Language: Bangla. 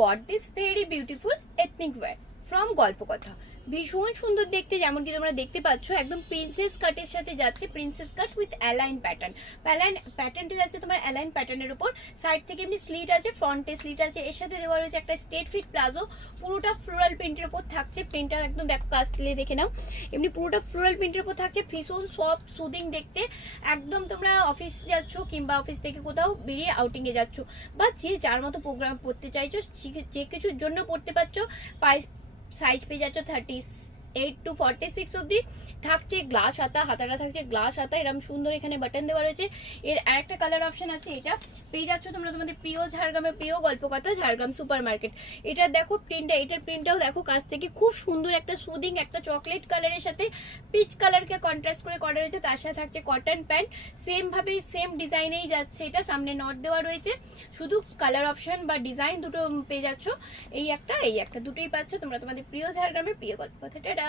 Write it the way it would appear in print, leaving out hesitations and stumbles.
Goat this very beautiful ethnic wear from Golpokotha. ভীষণ সুন্দর দেখতে, যেমন কি তোমরা দেখতে পাচ্ছ একদম প্রিন্সেস কাটের সাথে যাচ্ছে, princess cut with align pattern. প্যাটার্নটা যাচ্ছে তোমার অ্যালাইন প্যাটার্নের উপর, সাইড থেকে এমনি স্লিট আছে, ফ্রন্টে স্লিট আছে, এর সাথে দেওয়া রয়েছে একটা স্ট্রেট ফিট প্লাজো, পুরোটা ফ্লোরাল প্রিন্টের উপর থাকছে। প্রিন্টটা একদম দেখো কাছ থেকে দেখে নাও, এমনি পুরোটা ফ্লোরাল প্রিন্টের উপর থাকছে, ভীষণ সফট সুদিং দেখতে। একদম তোমরা অফিস যাচ্ছ কিংবা অফিস থেকে কোথাও বেরিয়ে আউটিংয়ে যাচ্ছ বা যে যার মতো প্রোগ্রাম পড়তে চাইছো যে কিছুর জন্য পড়তে পারছো। সাইজ পেয়ে যাচ্ছ 38 to 46 অব্দি। থাকছে গ্লাস হাতা, হাতাটা থাকছে গ্লাস হাতা, এরকম সুন্দর এখানে বাটন দেওয়া রয়েছে। এর আরেকটা কালার অপশন আছে, এটা পেয়ে যাচ্ছ তোমরা তোমাদের প্রিয় ঝাড়গ্রামের প্রিয় গল্পকথা ঝাড়গ্রাম সুপার মার্কেট। এটার দেখো প্রিন্টটা, এটার প্রিন্টটাও দেখো কাছ থেকে, খুব সুন্দর একটা সুদিং একটা চকলেট কালারের সাথে পিচ কালারকে কন্ট্রাস্ট করে করা রয়েছে। তার সাথে থাকছে কটন প্যান্ট, সেম ভাবেই সেম ডিজাইনেই যাচ্ছে, এটা সামনে নট দেওয়া রয়েছে। শুধু কালার অপশন বা ডিজাইন দুটো পেয়ে যাচ্ছ, এই একটা দুটোই পাচ্ছ তোমরা তোমাদের প্রিয় ঝাড়গ্রামের প্রিয় গল্পকথা। টাটা।